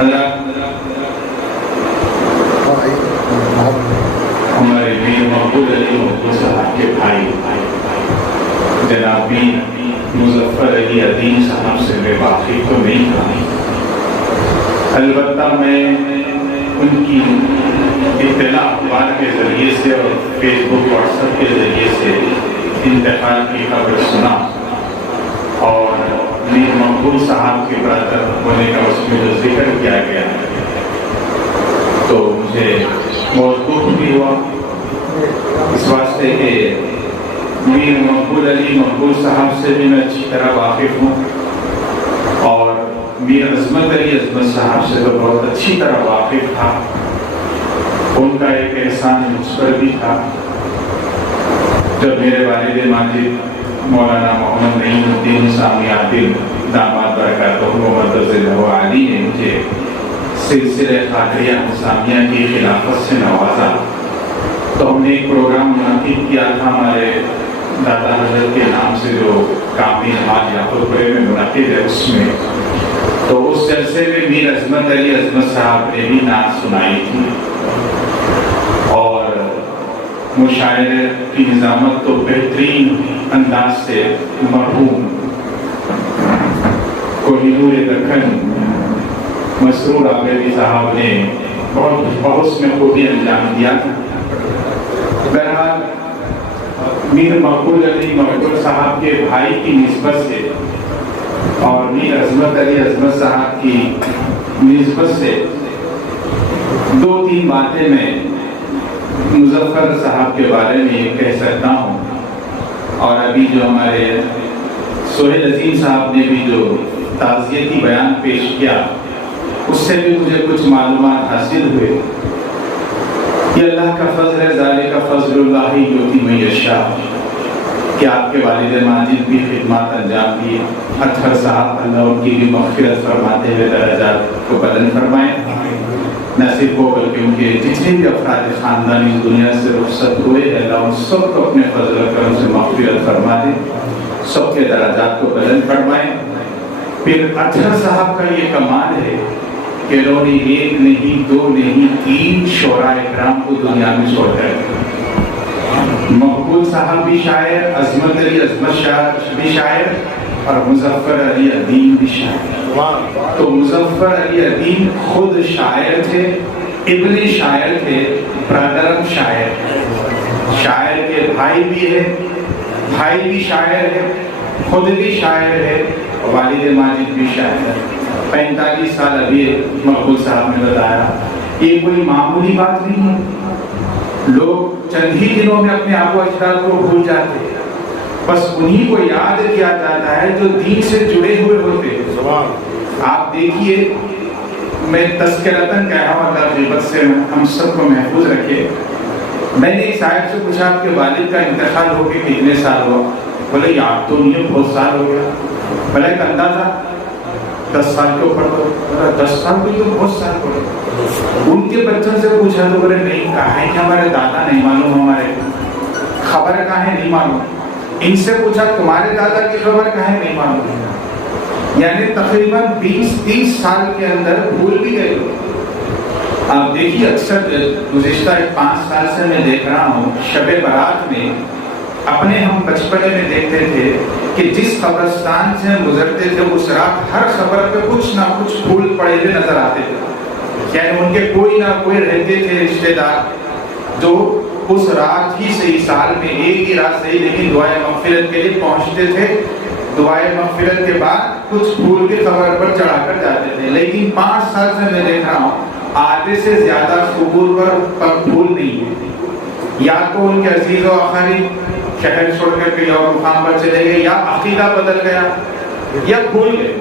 ہمارے میر مقبول علی محمود صاحب کے بھائی جناب مظفر علی عدیم صاحب سے میں واقف تو نہیں تھا، البتہ میں ان کی اطلاع اخبار کے ذریعے سے اور فیس بک واٹس ایپ کے ذریعے سے انتقال کی خبر سنا، اور میر مقبول صاحب کے برادر ہونے کا اس میں جو ذکر کیا گیا تو مجھے بہت دکھ بھی ہوا، اس واسطے کہ میر مقبول علی مقبول صاحب سے بھی میں اچھی طرح واقف ہوں، اور میر عظمت علی عظمت صاحب سے تو بہت اچھی طرح واقف تھا۔ ان کا ایک احسان مجھ پر بھی تھا، جب میرے والد ماجد مولانا محمد نعیم الدین سامی عادل داماد برکاتہ مقدس عالی نے مجھے سلسلہ قادریہ نظامیہ کی خلافت سے نوازا، تو ہم نے ایک پروگرام منعقد کیا تھا ہمارے دادا حضرت کے نام سے جو کامل حاج یعقوب پورے میں منعقد ہے، اس میں تو اس جلسے میں میر عظمت علی عظمت صاحب نے بھی نعت سنائی تھی، اور مشاعرے کی نظامت تو بہترین انداز سے مرحوم کوہ نور دکن مسرور عابدی صاحب نے بہت میں خوبی انجام دیا تھا۔ بہرحال میر مقبول علی مقبول صاحب کے بھائی کی نسبت سے اور میر عظمت علی عظمت صاحب کی نسبت سے دو تین باتیں میں مظفر صاحب کے بارے میں یہ کہہ سکتا ہوں، اور ابھی جو ہمارے سہیل عظیم صاحب نے بھی جو تعزیتی بیان پیش کیا اس سے بھی مجھے کچھ معلومات حاصل ہوئے۔ یہ اللہ کا فضل ہے، ذالک فضل اللہ یؤتی من یشاء، کہ آپ کے والد ماجد بھی خدمات انجام دیے، اطہر صاحب اللہ ان کی بھی مغفرت فرماتے ہوئے درجات کو بلند فرمائیں، نہ صرف وہ بلکہ ان کے جتنے بھی افراد خاندان اس دنیا سے رخصت ہوئے اللہ ان سب کو اپنے فضل و کرم سے مغفرت فرما دے، سب کے درجات کو بلند فرمائیں۔ پھر اطہر صاحب کا یہ کمال ہے کہ انہوں نے ایک نہیں دو نہیں تین شعراء اکرام کو دنیا میں چھوڑ کر مقبول صاحب بھی شاعر، عظمت علی عظمت بھی شاعر، اور مظفر علی عدیم بھی شاعر۔ تو مظفر علی عدیم خود شاعر تھے، ابن شاعر تھے، برادرم شاعر، شاعر کے بھائی بھی ہے، بھائی بھی شاعر ہے، خود بھی شاعر ہے، والد ماجد بھی شاعر ہے۔ 45 سال ابھی مقبول صاحب نے بتایا، یہ کوئی معمولی بات نہیں ہے، لوگ چند ہی دنوں میں اپنے آبا و اجداد کو بھول جاتے ہیں، بس انہی کو یاد کیا جاتا ہے جو دین سے جڑے ہوئے ہوتے ہیں۔ آپ دیکھیے، میں تذکرتاً کہہ رہا ہوں، اللہ غیبت سے ہم سب کو محفوظ رکھے، میں نے ایک صاحب سے پوچھا آپ کے والد کا انتقال ہو کے کتنے سال ہوا؟ بولے یاد تو نہیں ہے، بہت سال ہو گیا۔ بولے ایک اندازہ 10 سال کے اوپر، تو 10 سال بھی تو بہت سال ہو گئے۔ ان کے بچوں سے پوچھا تو بولے نہیں، کہا ہے کہ ہمارے دادا نہیں معلوم، ہمارے خبر کہاں ہے نہیں معلوم۔ ان سے پوچھا تمہارے دادا کی خبر کہاں ہے نہیں معلوم، یعنی تقریباً 20-30 سال کے اندر بھول بھی گئے۔ آپ دیکھیے اکثر گزشتہ 5 سال سے میں دیکھ رہا ہوں، شب برات میں اپنے ہم بچپنے میں دیکھتے تھے کہ جس قبرستان سے ہم گزرتے تھے اس رات ہر خبر پہ کچھ نہ کچھ پھول پڑے ہوئے نظر آتے تھے، یعنی ان کے کوئی نہ کوئی رہتے تھے رشتے دار جو اس رات ہی صحیح، سال میں ایک ہی رات صحیح لیکن دعائے مغفرت کے لیے پہنچتے تھے، دعائے مغفرت کے بعد کچھ پھول بھی قبر پر چڑھا کر جاتے تھے۔ لیکن 5 سال سے میں دیکھ رہا ہوں آدھے سے زیادہ قبور پر پھول نہیں ہے، یا تو ان کے عزیز و اقارب شہر چھوڑ کر کے اور مقام پر چلے گئے، یا عقیدہ بدل گیا، یا بھول گئے۔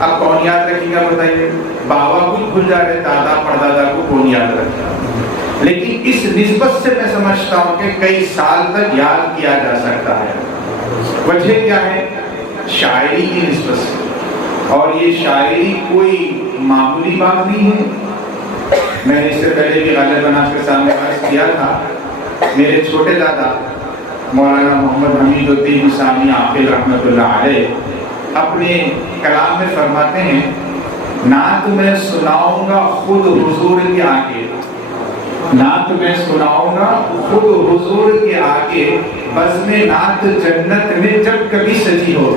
اب کون یاد رکھے گا بتائیے؟ بابا کچھ بھول جا رہے، دادا پردادا کو کون یاد رکھے گا؟ لیکن اس نسبت سے میں سمجھتا ہوں کہ کئی سال تک یاد کیا جا سکتا ہے۔ وجہ کیا ہے؟ شاعری کی نسبت سے، اور یہ شاعری کوئی معمولی بات نہیں ہے۔ میں نے اس سے پہلے بھی غالباً آپ کے سامنے عرض کیا تھا، میرے چھوٹے دادا مولانا محمد حمید الدین سامی عاقل رحمۃ اللہ علیہ اپنے کلام میں فرماتے ہیں نعت میں سناؤں گا خود حضور کے آگے، نعت میں سناؤں گا خود حضور کے آگے، بزم نعت جنت میں جب کبھی سجی ہو۔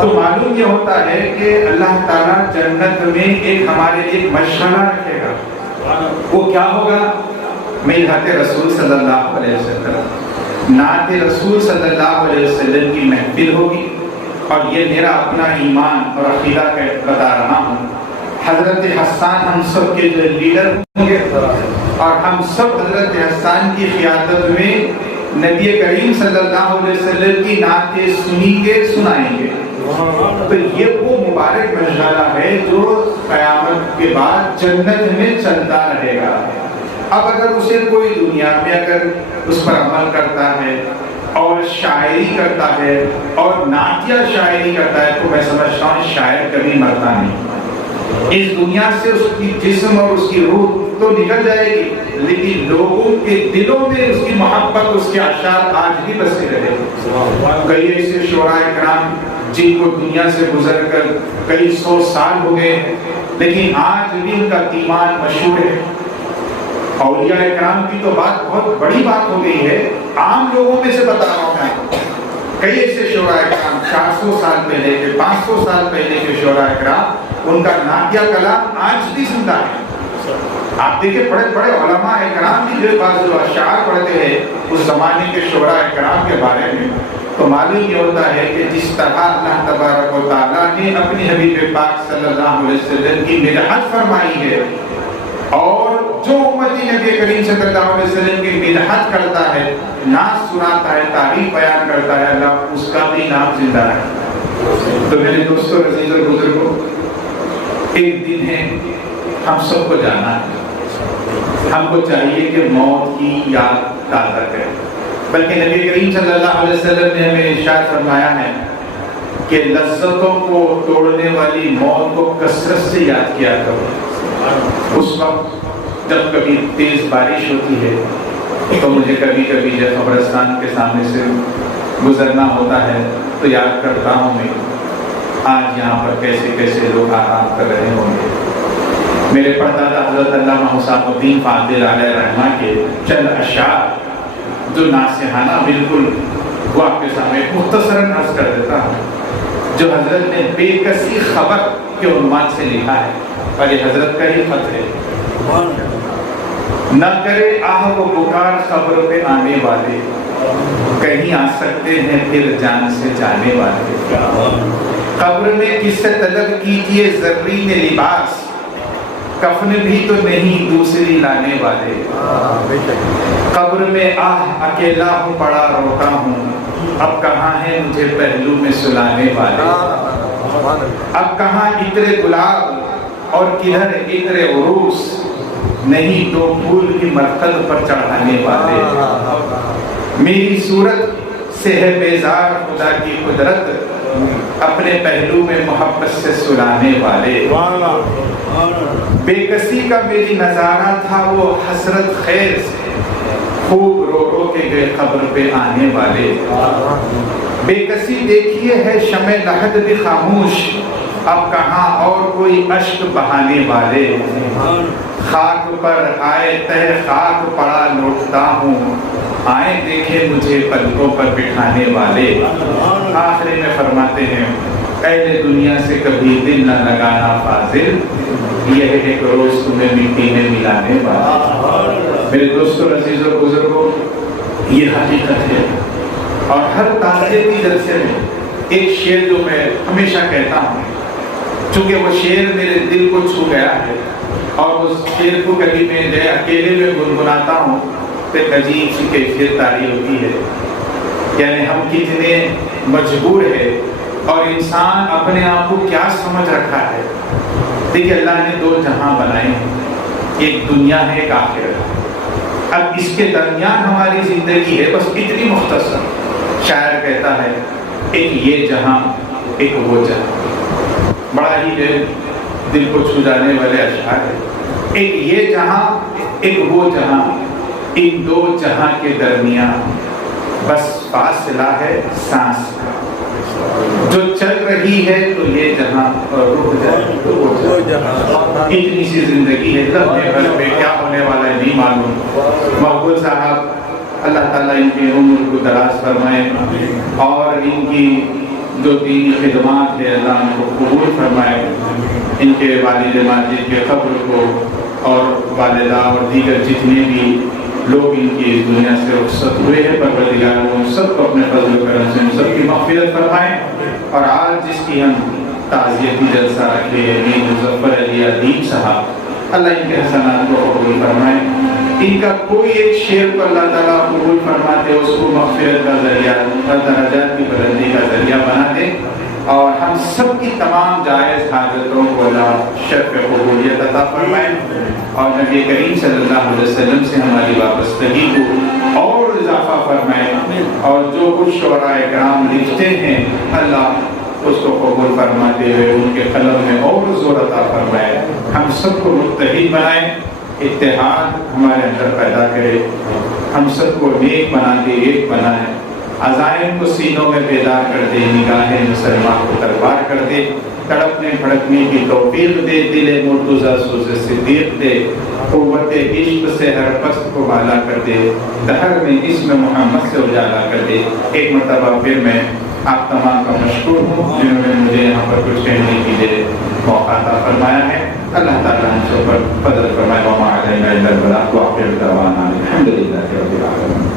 تو معلوم یہ ہوتا ہے کہ اللہ تعالیٰ جنت میں ایک ہمارے ایک مشغلہ رکھے گا، وہ کیا ہوگا؟ مدحت رسول صلی اللہ علیہ وسلم، نعت رسول صلی اللہ علیہ وسلم کی محفل ہوگی۔ اور یہ میرا اپنا ایمان اور عقیدہ بتا رہا ہوں، حضرت حسان ہم سب کے جو لیڈر ہوں گے، اور ہم سب حضرت حسان کی قیادت میں نبی کریم صلی اللہ علیہ وسلم کی نعتیں سنی کے سنائیں گے۔ تو یہ وہ مبارک مشغلہ ہے جو قیامت کے بعد جنت میں چلتا رہے گا۔ اب اگر اسے کوئی دنیا میں اگر اس پر عمل کرتا ہے اور شاعری کرتا ہے اور نعتیہ شاعری کرتا ہے، تو میں سمجھتا ہوں شاعر کبھی مرتا نہیں۔ اس دنیا سے اس کی جسم اور اس کی روح تو نکل جائے گی، لیکن لوگوں کے دلوں میں اس کی محبت، اس کے اشعار آج بھی بسے رہے۔ کئی ایسے شعراء کرام جن کو دنیا سے گزر کر کئی 100 سال ہو گئے ہیں، لیکن آج بھی ان کا ایمان مشہور ہے۔ اولیاء کرام کی تو بات بہت بڑی بات ہو گئی ہے، عام لوگوں میں سے بتا رہا ہوں میں۔ کئی ایسے شعراء کرام 400 سال پہلے کے، 500 سال پہلے کے شعراء کرام، ان کا نعتیہ کلام آج بھی زندہ ہے۔ آپ دیکھیں بڑے بڑے علماء کرام کی جو بعض جو اشعار پڑھتے ہیں اس زمانے کے شعراء کرام کے بارے میں، تو معلوم یہ ہوتا ہے کہ جس طرح اللہ تبارک و تعالیٰ نے اپنی حبیب پاک صلی اللہ علیہ وسلم کی مدحت فرمائی ہے، اور جو امتی نبی کریم صلی اللہ علیہ وسلم کی مدحت کرتا ہے، نعت سناتا ہے، تعریف بیان کرتا ہے، اللہ اس کا بھی نام زندہ ہے۔ تو میرے دوستوں، عزیز اور بزرگوں، ایک دن ہے، ہم سب کو جانا ہے۔ ہم کو چاہیے کہ موت کی یاد تازہ کریں، بلکہ نبی کریم صلی اللہ علیہ وسلم نے ہمیں ارشاد فرمایا ہے کہ لذتوں کو توڑنے والی موت کو کثرت سے یاد کیا کرو۔ اس وقت جب کبھی تیز بارش ہوتی ہے تو مجھے کبھی کبھی جب قبرستان کے سامنے سے گزرنا ہوتا ہے تو یاد کرتا ہوں میں آج یہاں پر کیسے کیسے لوگ آرام کر رہے ہوں گے۔ میرے پردادا حضرت علامہ حسام الدین فاضل علیہ رحمہ کے چند اشعار جو ناصحانہ بالکل وہ آپ کے سامنے مختصراً عرض کر دیتا ہوں، جو حضرت نے بے کسی خبر کے عنوان سے لکھا ہے، اور یہ حضرت کا ہی خط ہے۔ نہ کرے آہ و پکار خبر پہ آنے والے، کہیں آ سکتے ہیں پھر جان سے جانے والے۔ قبر میں کس سے طلب کیجیے زرین لباس، کفن بھی تو نہیں دوسری لانے والے۔ قبر میں آہ اکیلا ہوں پڑا روتا ہوں، اب کہاں ہے مجھے پہلو میں سلانے والے۔ اب کہاں عطر گلاب اور کدھر عطر عروس، نہیں تو پھول کی مرقد پر چڑھانے والے۔ میری صورت سے ہے بیزار خدا کی قدرت، اپنے پہلو میں محبت سے سلانے والے۔ بے کسی کا میری نظارہ تھا وہ حسرت خیز، خوب رو رو کے گئے قبر پہ آنے والے۔ بے کسی دیکھیے ہے شمع لحد بھی خاموش، اب کہاں اور کوئی اشک بہانے والے۔ خاک پر آئے تہ خاک پڑا لوٹتا ہوں، آئے دیکھے مجھے پلکوں پر بٹھانے والے۔ آخری میں فرماتے ہیں اہل دنیا سے کبھی دل نہ لگانا فاضل، یہ ایک روز تمہیں مٹی میں ملانے والا۔ میرے دوستوں، عزیزوں، بزرگوں، یہ حقیقت ہے، اور ہر تعزیتی جلسے میں ایک شعر جو میں ہمیشہ کہتا ہوں، چونکہ وہ شعر میرے دل کو چھو گیا ہے، اور اس شعر کو کبھی میں جو اکیلے میں گنگناتا ہوں تو ایک عجیب سی کیفیت طاری ہوتی ہے، یعنی ہم کتنے مجبور ہیں، اور انسان اپنے آپ کو کیا سمجھ رکھا ہے۔ دیکھیے اللہ نے دو جہاں بنائے ہیں، ایک دنیا ہے ایک آخرت۔ اب اس کے درمیان ہماری زندگی ہے، بس اتنی مختصر۔ شاعر کہتا ہے ایک یہ جہاں ایک وہ جہاں، بڑا ہی دل کو چھو جانے والے اشعار ہے۔ ایک یہ جہاں ایک وہ جہاں، ان دو جہاں کے درمیان بس فاصلہ ہے سانس کا۔ جو چل رہی ہے تو یہ جہاں رک جائے تو وہ جہاں، اتنی سی زندگی ہے، لمحے بھر پہ کیا ہونے والا ہے نہیں معلوم۔ مقبول صاحب اللہ تعالیٰ ان کی عمر کو دراز فرمائے اور ان کی جو دینی خدمات ہے اللہ ان کو قبول فرمائے، ان کے والد ماجد کے قبر کو اور والدہ اور دیگر جتنے بھی لوگ ان کی اس دنیا سے رخصت ہوئے ہیں، پروردگار وہ سب کو اپنے فضل و کرم سے ان سب کی مغفرت فرمائیں۔ اور آج جس کی ہم تعزیتی جلسہ رکھے میر مظفر علی ادیب صاحب، اللہ ان کے حسنات کو قبول فرمائے، ان کا کوئی ایک شعر کو اللہ تعالیٰ قبول فرماتے اس کو مغفرت کا ذریعہ اور درجات کی بلندی کا ذریعہ بنا دے، اور ہم سب کی تمام جائز حاجتوں کو اللہ شرف قبولیت عطا فرمائے، اور نبی کریم صلی اللہ علیہ وسلم سے ہماری وابستگی کو اور اضافہ فرمائے، اور جو کچھ شعراء کرام لکھتے ہیں اللہ اس کو قبول فرماتے ہوئے ان کے قلم میں اور زور عطا فرمائے، ہم سب کو متحد بنائے، اتحاد ہمارے اندر پیدا کرے، ہم سب کو نیک بنا دے، ایک بنائے، عزائم کو سینوں میں بیدار کر دے، نگاہیں مسلمان کو تربار کر دے، تڑپنے بھڑکنے کی توفیق دے، دل مرتضیٰ سوز صدیق دے، قوت عشق سے ہر پست کو بالا کر دے، دہر میں اسم محمد سے اجالا کر دے۔ ایک مرتبہ پھر میں آپ تمام کا مشکور ہوں جنہوں نے مجھے یہاں پر کچھ کہنے کے لیے موقع عطا فرمایا ہے۔ اللہ تعالیٰ ہم سب پر فضل فرمائے، وما علینا الا البلاغ، وآخر دعوانا الحمد للہ رب العالمین۔